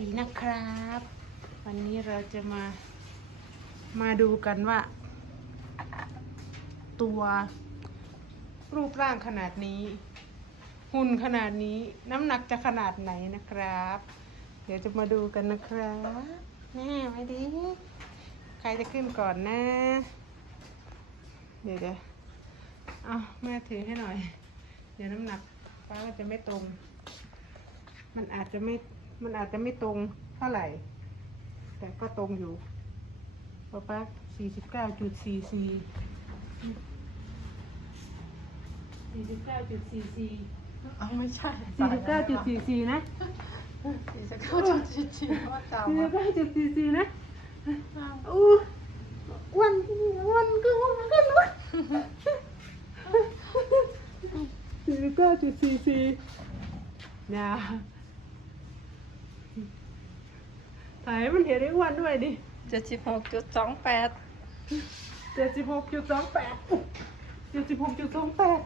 ดีนะครับ วันนี้เราจะมามาดูกันว่า ตัวรูปร่างขนาดนี้ หุ่นขนาดนี้น้ำหนักจะขนาดไหนนะครับ เดี๋ยวจะมาดูกันนะครับแน่ไม่ดี ใครจะขึ้นก่อนนะ เดี๋ยวเดี๋ยวเอาแม่ถือให้หน่อย เดี๋ยวน้ำหนักป้าก็จะไม่ตรง มันอาจจะไม่ มันอาจจะไม่ตรงเท่าไหร่ แต่ก็ตรงอยู่ป้าป้าสี่สิบเก้าจุดสี่สี่สี่สิบเก้าจุดสี่สี่เอาไม่ใช่สี่สิบเก้าจุดสี่สี่นะสี่สิบเก้าจุดสี่สี่ว่าจำสี่สิว่าบเก้าจุดสี่สี่นะอู้อ้วันอ้วันก็อ้วันก็อ้วนสี่สิบเก้าจุดสี่สี่นะ ถ่ายให้มันเห็นได้อ้วนด้วยดิเจ็ดสิบหกจุดสองแปดเจ็ดสิบหกจุดสองแปดเจ็ดสิบหกจุดสองแปด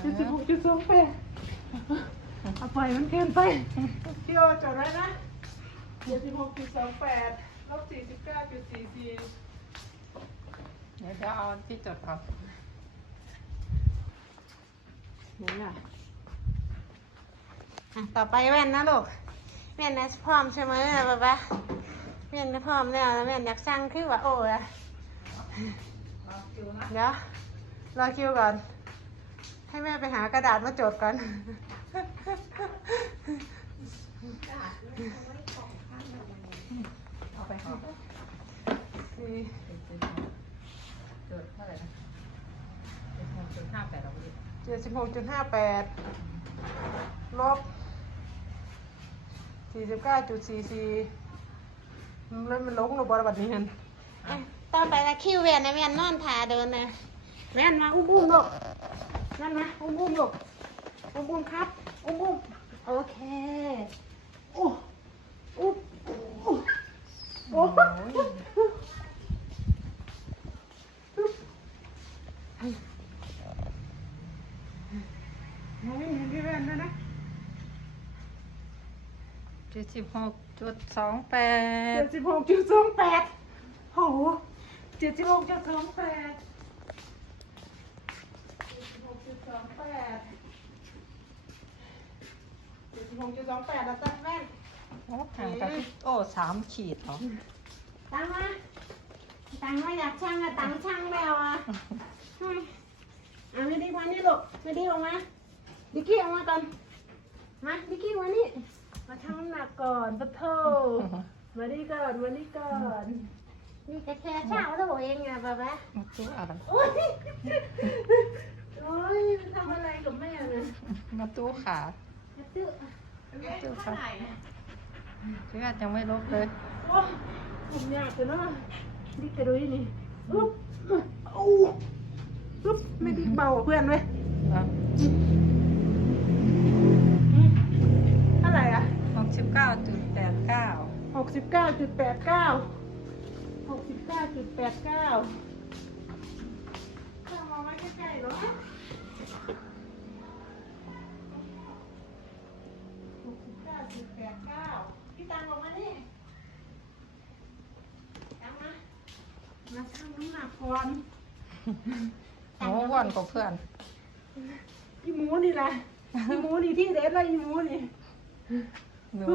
เจ็ดสิบหกจุดสองแปดเอาไปมันเกินไปพี่โอจดไว้นะเจ็ดสิบหกจุดสองแปดลบสี่สิบเก้าจุดสี่สี่เดี๋ยวจะเอาที่จดเอานี่แหละอะต่อไปแว่นนะลูก แว่นนะพร้อมใช่ไหมนะป๊าป๊าแว่นนะพร้อมแล้วนะแว่นอยากสั่งคือว่าโอ้อะเดี๋ยวรอคิวก่อน ให้แม่ไปหากระดาษมาจดก่อนเอาไปหอนี่จดเท่าไหร่นะเจ็ดหกจุดห้าแปดเราดิเจ็ดสิบหกจุดห้าแปดลบ สี่สิบเก้าจุดสี่สี่แล้วมันลงหรือบอลบัดนี้ฮันต่อไปละคิวเวียนนะเวียนนอนทาเดินนะเวียนมาอุ้มอุ้มลูกนั่นมาอุ้มอุ้มลูกอุ้มอุ้มครับอุ้มอุ้มโอเคโอ้อุ้มโอ้โอ้มองไม่เห็นพี่เวียนนะนะ เจ็ดสิบหกจุดสองแปเจ็ดดสิบหกจุดสองแปดโหเจ็ดสิบหกจุดสองแปดเจ็ดสิบหกจุดสองแปดเจ็ดสิบหกจุดสองแปดแล้วตั้งแม่นโอ้ห่างกับพี่โอ้สามขีดเหรอตั้งมาตั้งมาอยากช่างอะตั้งช่างแล้วอะอืมเอาไม่ดีมานี่ลูกไม่ดีออกมาดิกกี้ออกมาก่อนมาดิกกี้มานี่ มาชั่งน้ำหนักก่อนปะโถมาดีก่อน มาดีก่อน นี่แค่แค่เช้าแล้วเองอะป๊าป๊ามาตู้อะไรโอ้ยโอ้ยมันทำอะไรกับแม่เนี่ยมาตู้ขาจะตื้อมาตู้ขาเพื่อนยังไม่ลบเลยโอ้ยผมอยากจะเนาะดิกระดุยนี่อุ๊บอู้อุ๊บไม่ดิกเบากว่าเพื่อนเว้ย สิบเก้าจุดแปดเก้าหกสิบเก้าจุดแปดเก้าหกสิบเก้าจุดแปดเก้าถ้ามองไว้ใกล้ๆเหรอหกสิบเก้าจุดแปดเก้าพี่ตังออกมานี่ตังมา มาชั่งน้ำหนักก่อนโอ้อ้วนกว่าเพื่อน อีหมูนี่แหละอีหมูนี่ที่เด็ดเลยอีหมูนี่ ดู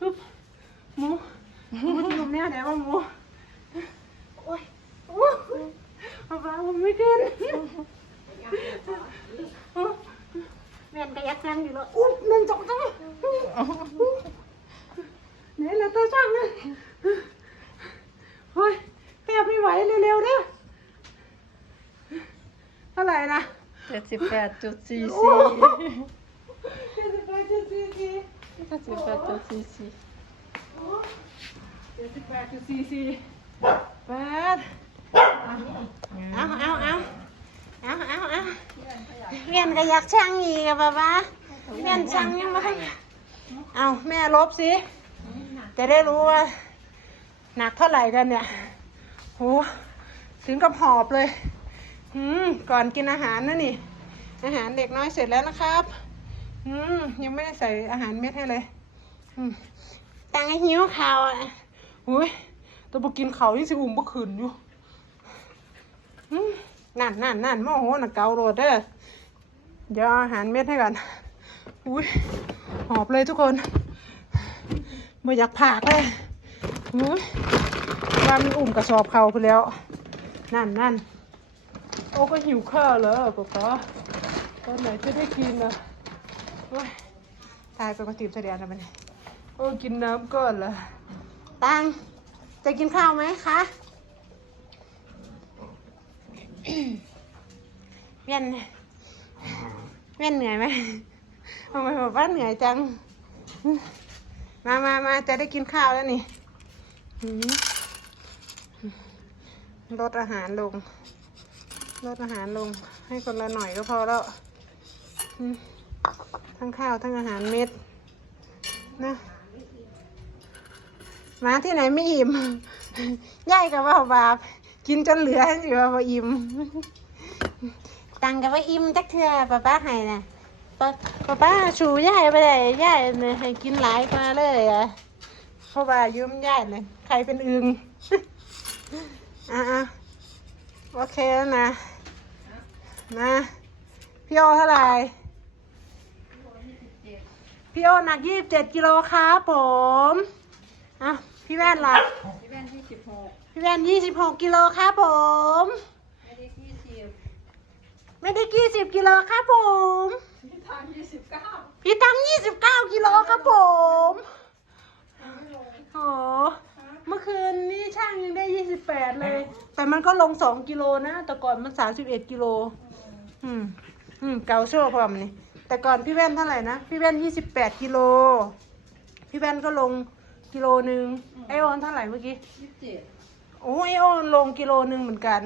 ปึ๊บหมูหมูที่ผมเนี่ยไหนว่าหมูโอ้ยโอ้ยเอาฟ้าผมไม่ขึ้นแม่นก็ยักช่างอยู่แล้วอุ๊บหนึ่งสองสามไหนล่ะตัวช่างนะเฮ้ยแทบไม่ไหวเร็วๆเด้อเท่าไหร่นะเจ็ดสิบแปดจุดสี่โอ้สี่เจ็ดสิบแปดจุดสี่ สี่เจ็ดสิบแปดจุดสี่สี่เจ็ดสิบแปดจุดสี่สี่แปดเอาเอาเอาเอาเอาเอาเวียนก็อยากช่างอีกอะป้าป้าเวียนช่างยังไม่ค่อยเอาแม่ลบสิ จะได้รู้ว่า หนักเท่าไหร่กันเนี่ยโหถึงกับหอบเลยอืมก่อนกินอาหารนะนี่ อาหารเด็กน้อยเสร็จแล้วนะครับ อืมยังไม่ได้ใส่อาหารเม็ดให้เลยตังให้หิวข้าวอะอุ้ยแต่บ่กินข้าวยังสิอุ้มบ่ขึ้นอยู่นั่นนั่นนั่นโมโหน่ะเกาโรดเด้อเดี๋ยวอาอาหารเม็ดให้กันอุ้ยหอบเลยทุกคนบ่อยากผากเลยอุ้ยว่ามันอุ้มกระสอบเขาไปแล้ว นั่นนั่นโอ้ก็หิวข้าวแล้วป๊าป๊าตอนไหนจะได้กินอะ อ้ยตายไปกระติบเสดียนแล้วมันยโอ้กินน้ำก่อนละตังจะกินข้าวไหมคะเวียนเวียนเหนื่อยไหมทำไมบอกว่าเหนื่อยจัง มามามาจะได้กินข้าวแล้วนี่หืมลดอาหารลงลดอาหารลง ให้คนละหน่อยก็พอแล้วอืม ทั้งข้าวทั้งอาหารเม็ดนะมาที่ไหนไม่อิ่มย่ายกับว่าบาป กินจนเหลือสิว่าอิ่ม ตังกับว่าอิ่มจักเทือป้าป้าให้นะป้าป้าชูย่ายไปเลยย่ายเนี่ยให้กินหลายมาเลยอะเพราะว่ายืมย่ายเลยใครเป็นอึงอะโอเคแล้วนะ นะ พี่โอเท่าไหร่ พี่โอหนักยี่สิบเจ็ดกิโลครับผมอะพี่แว่นล่ะ พี่แว่นที่สิบหกพี่แว่นยี่สิบหกกิโลครับผม ไม่ได้ที่สิบไม่ได้กี่สิบกิโลครับผม พี่ทางยี่สิบเก้าพี่ตั้งยี่สิบเก้ากิโลครับผมโอ้เมื่อคืนนี่ช่างยังได้ยี่สิบแปดเลย แต่มันก็ลงสองกิโลนะ แต่ก่อนมันสามสิบเอ็ดกิโล อืม อืม เกาโซ่พร้อมนี่ แต่ก่อนพี่แว่นเท่าไหร่นะ พี่แว่นยี่สิบแปดกิโล พี่แว่นก็ลงกิโลหนึ่งไอออนเท่าไหร่เมื่อกี้ยี่สิบเจ็ดโอ้ยไอออนลงกิโลหนึ่งเหมือนกัน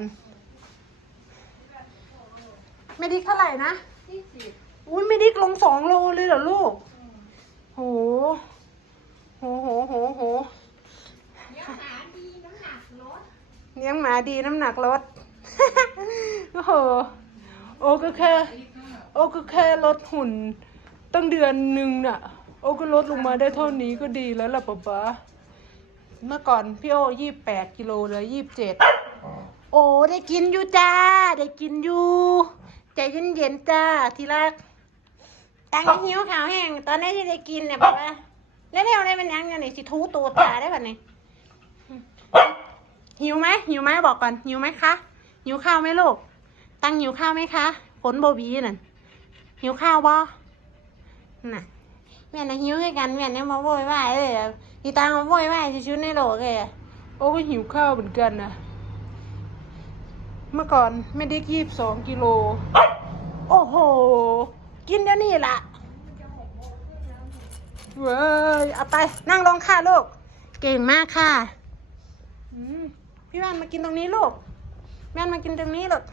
ไม่ดิกเท่าไหร่นะยี่สิบอุ้ยไม่ดิกลงสองโลเลยเหรอลูกโหโหโหโหโหเลี้ยงหมาดีน้ำหนักลดโอ้โหโอ้ก็แค่ โอ้ก็แค่ลดหุ่น ตั้งเดือนหนึ่งน่ะ โอ้ก็ลดลงมาได้เท่านี้ก็ดีแล้วล่ะป๊าป๊าเมื่อก่อนพี่โอ้ยี่แปดกิโลเหลยยี่สิบเจ็ดโอ้ได้กินอยู่จ้า ได้กินอยู่ใจเย็นๆจ้าทีรักตังหิวขาวแห้งตอนนี้ที่ได้กินเนี่ยป๊าป๊าแล้วเร็วได้เป็นยังไงนี่สิทูตัวตาได้ป่ะนี่หิวไหมหิวไหมบอกก่อนหิวไหมคะหิวข้าวไหมลูกตังหิวข้าวไหมคะผลโบบีนั่น หิวข้าวบ่น่ะแม่น่ะหิวด้วยกันแม่เนี่ยมาโวยวายเลยอะอีตังมาโวยวายชุดๆในโลกเลยอะโอ้ก็หิวข้าวเหมือนกันนะเมื่อก่อนไม่ได้ยี่สิบสองกิโล โอ้โห กินเดี๋ยวนี้ล่ะเว้ยเอาไปนั่งลงค่ะลูก เก่งมากค่ะอืมพี่แว่นมากินตรงนี้ลูก แม่นมากินตรงนี้ลูก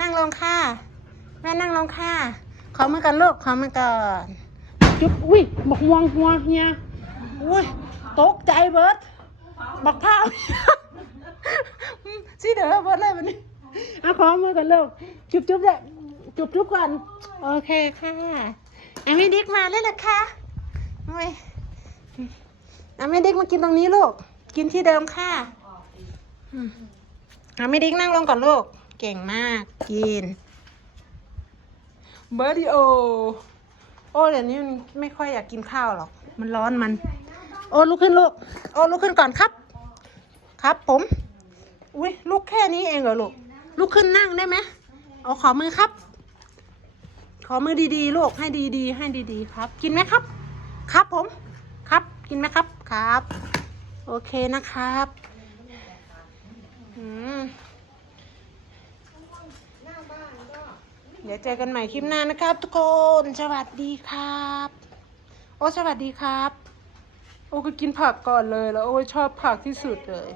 นั่งลงค่ะแม่นั่งลงค่ะ ขอมือกันลูก ขอมือก่อน จุ๊บอุ้ยบักม่วงหัวเฮียอุ้ย ตกใจเบิร์ดบักข้าวสิเด้อเบิร์ดเลยวันนี้เอาขอมือกันลูก จุ๊บจุ๊บเลยจุ๊บจุ๊บก่อน โอเคค่ะอามิดิกมาเลยเหรอคะโอ้ยอามิดิกมากินตรงนี้ลูก กินที่เดิมค่ะอืมอามิดิกนั่งลงก่อนลูก เก่งมาก กิน เบอร์ดิโอ โอ้เดี๋ยวนี้มันไม่ค่อยอยากกินข้าวหรอก มันร้อนมัน โอ้ลุกขึ้นลูก โอ้ลุกขึ้นก่อนครับ ครับผม อุ้ยลุกแค่นี้เองเหรอลูก ลุกขึ้นนั่งได้ไหมเอาขอมือครับ ขอมือดีๆลูกให้ดีๆ ให้ดีๆ ครับ กินไหมครับ ครับผม ครับ กินไหมครับ ครับ โอเคนะครับ อืม เดี๋ยวเจอกันใหม่คลิปหน้านะครับ ทุกคน สวัสดีครับ โอ้สวัสดีครับ โอ้ก็กินผักก่อนเลยแล้วโอ้ชอบผักที่สุดเลย